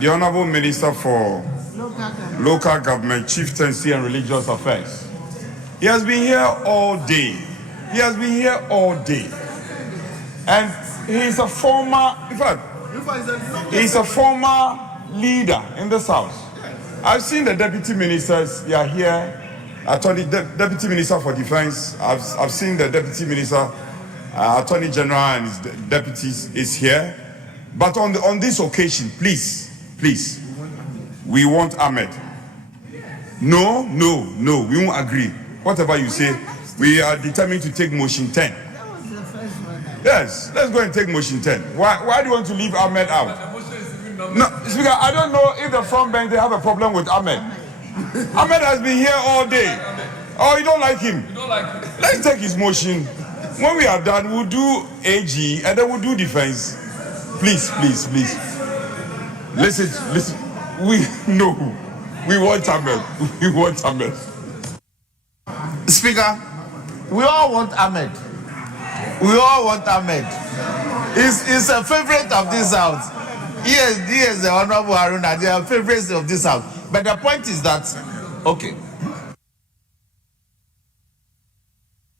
the Honorable Minister for Local Government, Chieftaincy and Religious Affairs. He has been here all day. He has been here all day. And he's a former, in fact, he's a former leader in this house. I've seen the deputy ministers, they are here. Deputy Minister for Defense, I've seen the Deputy Minister, Attorney General and his deputies is here. But on this occasion, please, we want Ahmed. No, we won't agree. Whatever you say, we are determined to take motion 10. Yes, let's go and take motion 10. Why do you want to leave Ahmed out? No, Speaker, I don't know if the front bench, they have a problem with Ahmed. Ahmed has been here all day. Oh, you don't like him? You don't like him. Let's take his motion. When we are done, we'll do AG and then we'll do defense. Please. Listen. We want Ahmed. We want Ahmed. Speaker, we all want Ahmed. He's a favorite of this house. He is the Honorable Haruna. They are favorites of this house. But the point is that, okay.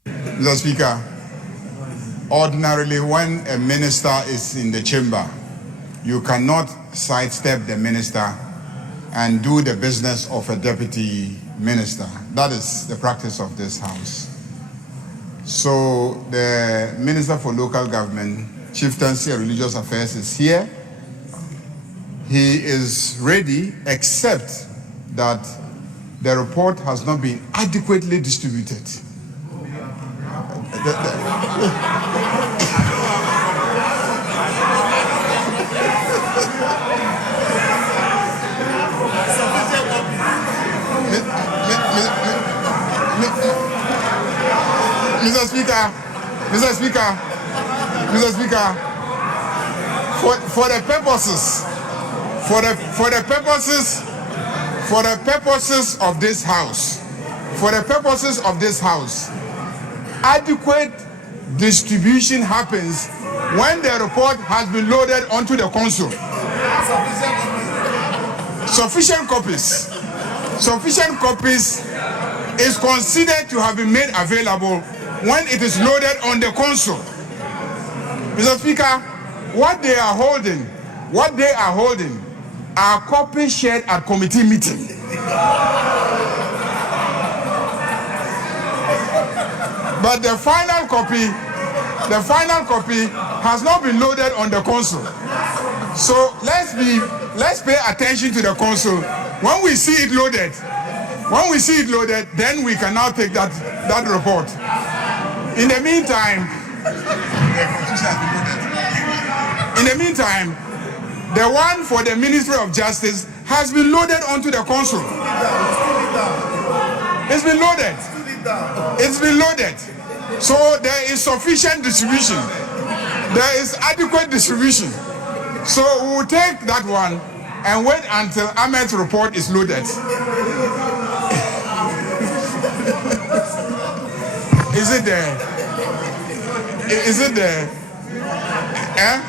Mr. Speaker, ordinarily when a minister is in the chamber, you cannot sidestep the minister and do the business of a deputy minister. That is the practice of this house. So the Minister for Local Government, Chieftaincy and Religious Affairs is here. He is ready, except that the report has not been adequately distributed. Mr. Speaker, for the purposes of this house, adequate distribution happens when the report has been loaded onto the console. Sufficient copies is considered to have been made available when it is loaded on the console. Mr. Speaker, what they are holding are copies shared at committee meeting. But the final copy has not been loaded on the console. So let's pay attention to the console. When we see it loaded, then we can now take that report. In the meantime, the one for the Ministry of Justice has been loaded onto the console. It's been loaded. So there is sufficient distribution. There is adequate distribution. So we will take that one and wait until Ahmed's report is loaded. Is it there? Eh?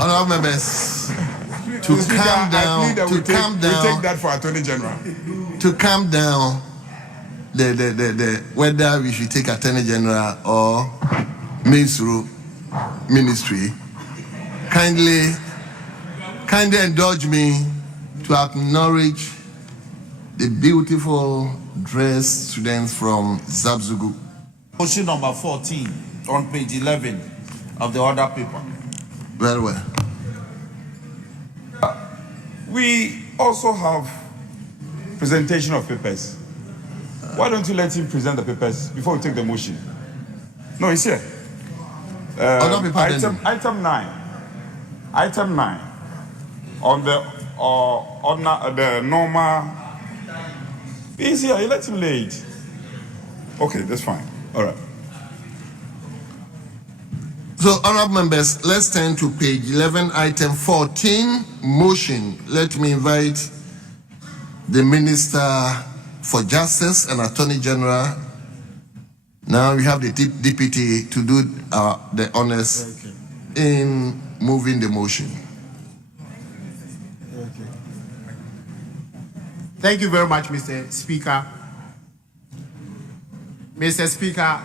Honorable members, to calm down. We take that for Attorney General. To calm down, whether we should take Attorney General or Ministry, kindly indulge me to acknowledge the beautiful dressed students from Zabzugu. Motion number 14 on page 11 of the order paper. Very well. We also have presentation of papers. Why don't you let him present the papers before we take the motion? No, he's here. Item 9 on the normal. He's here. You let him lay it. Okay, that's fine. All right. So, honorable members, let's turn to page 11, item 14, motion. Let me invite the Minister for Justice and Attorney General. Now we have the deputy to do the honors in moving the motion. Thank you very much, Mr. Speaker. Mr. Speaker,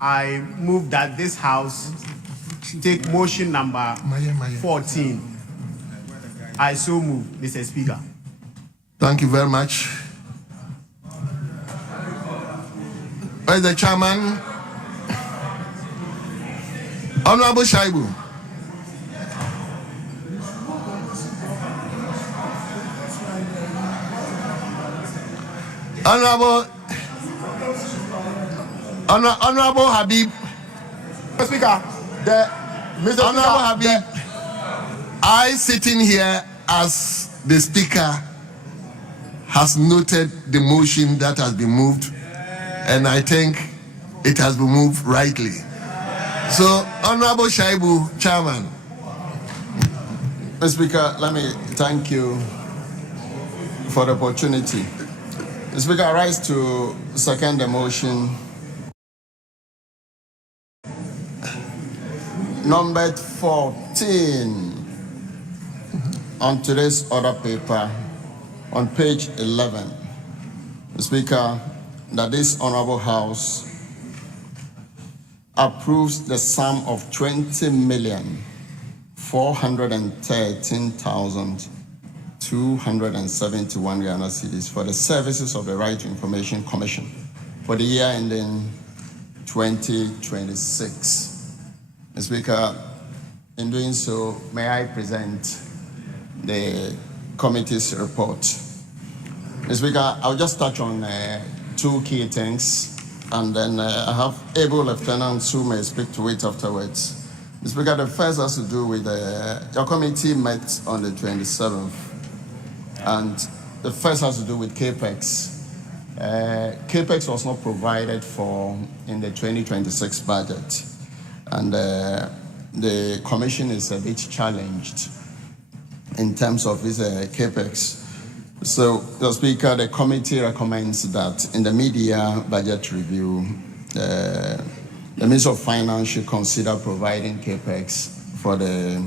I move that this House take motion number 14. I so move, Mr. Speaker. Thank you very much. Where's the chairman? Honorable Shaibu. Honorable Habib. Mr. Speaker, Mr. Honorable Speaker, Habib, I sitting here as the speaker has noted the motion that has been moved, and I think it has been moved rightly. So, Honorable Shaibu, Chairman. Mr. Speaker, let me thank you for the opportunity. Mr. Speaker, I rise to second the motion numbered 14 on today's order paper on page 11. Mr. Speaker, that this Honorable House approves the sum of 20,413,271 Ghana cedis for the services of the Right to Information Commission for the year ending 2026. Mr. Speaker, in doing so, may I present the committee's report. Mr. Speaker, I'll just touch on two key things, and then I have able lieutenants who may speak to it afterwards. Mr. Speaker, the first has to do with your committee met on the 27th, and the first has to do with CAPEX. CAPEX was not provided for in the 2026 budget, and the commission is a bit challenged in terms of its CAPEX. So, Mr. Speaker, the committee recommends that in the mid-year budget review, the Minister of Finance should consider providing CAPEX for the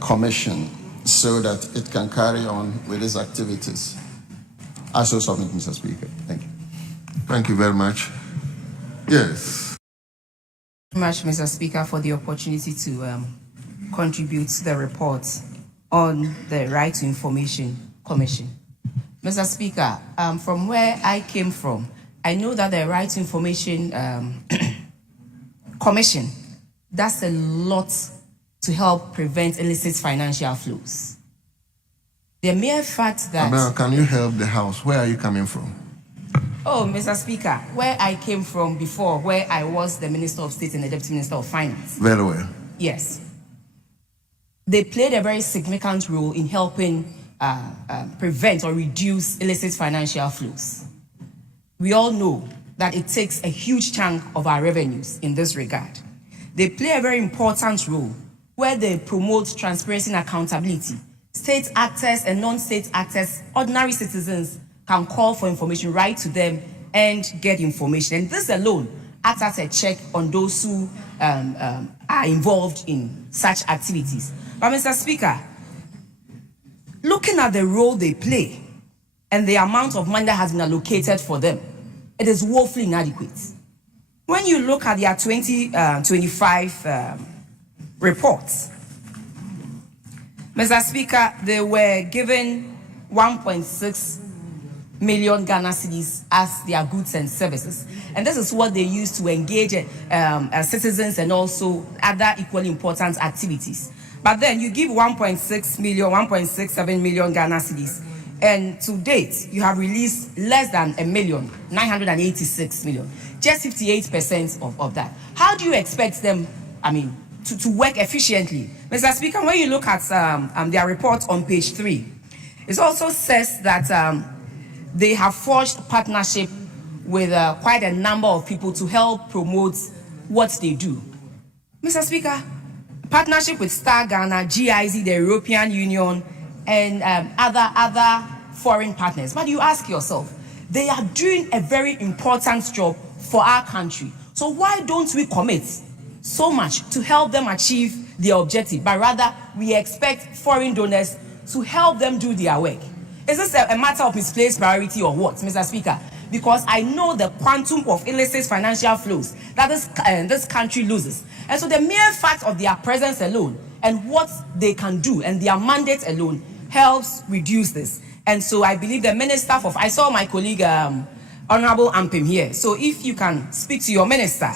commission so that it can carry on with its activities. I so submit, Mr. Speaker. Thank you. Thank you very much. Yes. Much, Mr. Speaker, for the opportunity to contribute to the report on the Right to Information Commission. Mr. Speaker, from where I came from, I know that the Right to Information Commission does a lot to help prevent illicit financial flows. The mere fact that... Abel, can you help the House? Where are you coming from? Oh, Mr. Speaker, where I came from before, where I was the Minister of State and the Deputy Minister of Finance. Very well. Yes. They played a very significant role in helping prevent or reduce illicit financial flows. We all know that it takes a huge chunk of our revenues in this regard. They play a very important role where they promote transparency and accountability. State actors and non-state actors, ordinary citizens, can call for information, write to them, and get information. And this alone acts as a check on those who are involved in such activities. But Mr. Speaker, looking at the role they play and the amount of money that has been allocated for them, it is woefully inadequate. When you look at their 2025 reports, Mr. Speaker, they were given 1.6 million Ghana cedis as their goods and services. And this is what they use to engage citizens and also other equally important activities. But then you give 1.6 million, 1.67 million Ghana cedis. And to date, you have released less than 1,986 million. Just 58% of that. How do you expect them, to work efficiently? Mr. Speaker, when you look at their report on page 3, it also says that they have forged partnership with quite a number of people to help promote what they do. Mr. Speaker, partnership with Star Ghana, GIZ, the European Union, and other foreign partners. But you ask yourself, they are doing a very important job for our country. So why don't we commit so much to help them achieve their objective, but rather we expect foreign donors to help them do their work. Is this a matter of misplaced priority or what, Mr. Speaker? Because I know the quantum of illicit financial flows that this country loses. And so the mere fact of their presence alone and what they can do and their mandate alone helps reduce this. And so I believe the Minister for, I saw my colleague, Honorable Ampim here. So if you can speak to your minister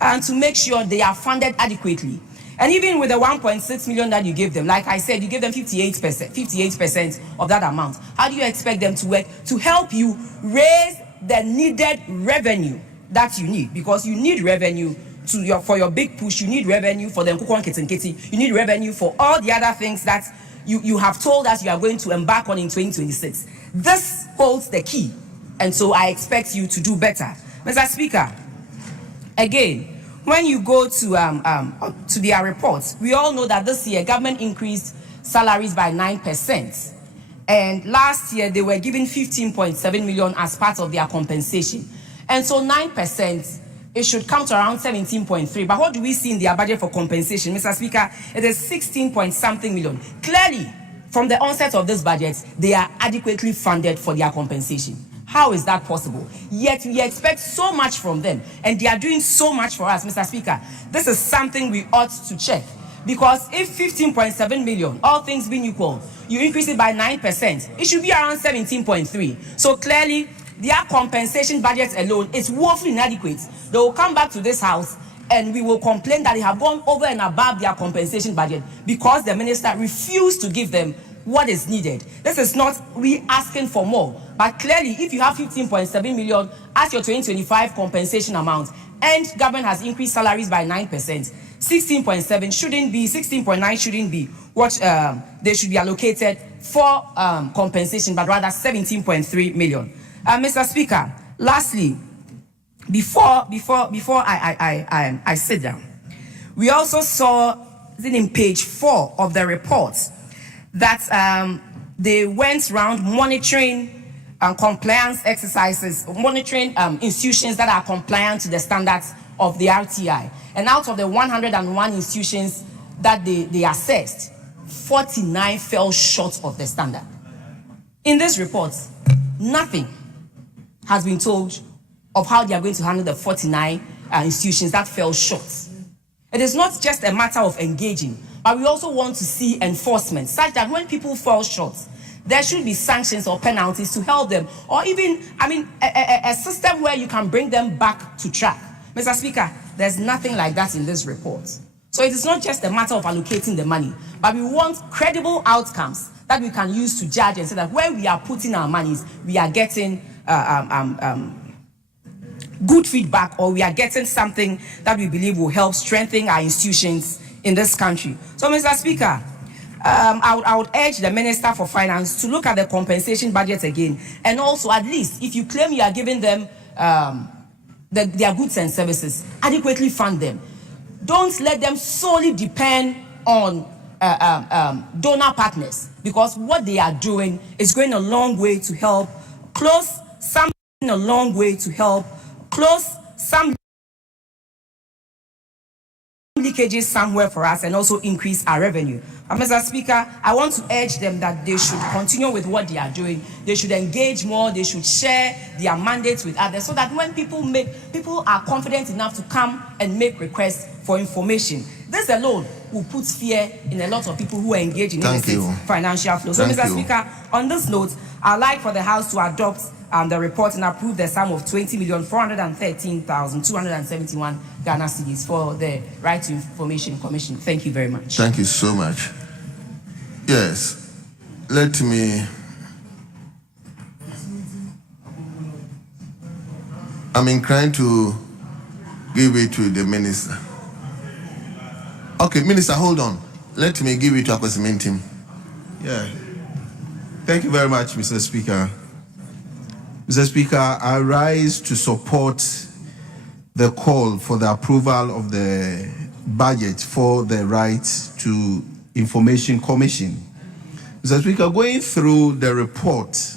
and to make sure they are funded adequately. And even with the 1.6 million that you give them, like I said, you give them 58% of that amount. How do you expect them to work to help you raise the needed revenue that you need? Because you need revenue for your big push. You need revenue for the Nkukwan Kitinkiti. You need revenue for all the other things that you have told us you are going to embark on in 2026. This holds the key. And so I expect you to do better. Mr. Speaker, again, when you go to their reports, we all know that this year government increased salaries by 9%. And last year they were given 15.7 million as part of their compensation. And so 9%, it should come to around 17.3. But what do we see in their budget for compensation? Mr. Speaker, it is 16 point something million. Clearly, from the onset of this budget, they are adequately funded for their compensation. How is that possible? Yet we expect so much from them, and they are doing so much for us, Mr. Speaker. This is something we ought to check. Because if 15.7 million, all things being equal, you increase it by 9%, it should be around 17.3. So clearly, their compensation budget alone is woefully inadequate. They will come back to this house and we will complain that they have gone over and above their compensation budget because the minister refused to give them what is needed. This is not we asking for more, but clearly if you have 15.7 million as your 2025 compensation amount and government has increased salaries by 9%, 16.7 shouldn't be, 16.9 shouldn't be what they should be allocated for compensation, but rather 17.3 million. Mr. Speaker, lastly, before I sit down, we also saw in page 4 of the report that they went around monitoring compliance exercises, monitoring institutions that are compliant to the standards of the RTI. And out of the 101 institutions that they assessed, 49 fell short of the standard. In this report, nothing has been told of how they are going to handle the 49 institutions that fell short. It is not just a matter of engaging, but we also want to see enforcement such that when people fall short, there should be sanctions or penalties to help them, or even, a system where you can bring them back to track. Mr. Speaker, there's nothing like that in this report. So it is not just a matter of allocating the money, but we want credible outcomes that we can use to judge and say that where we are putting our monies, we are getting good feedback, or we are getting something that we believe will help strengthen our institutions in this country. So, Mr. Speaker, I would urge the Minister for Finance to look at the compensation budget again, and also at least if you claim you are giving them their goods and services, adequately fund them. Don't let them solely depend on donor partners, because what they are doing is going a long way to help close some leakages somewhere for us and also increase our revenue. Mr. Speaker, I want to urge them that they should continue with what they are doing. They should engage more. They should share their mandates with others so that when people are confident enough to come and make requests for information. This alone will put fear in a lot of people who are engaged in illicit financial flow. So, Mr. Speaker, on this note, I'd like for the House to adopt the report and approve the sum of 20,413,271 Ghana cedis for the Right to Information Commission. Thank you very much. Thank you so much. Yes, let me. I'm inclined to give it to the minister. Okay, Minister, hold on. Let me give it to Akwesimen team. Yeah. Thank you very much, Mr. Speaker. Mr. Speaker, I rise to support the call for the approval of the budget for the Right to Information Commission. Mr. Speaker, going through the report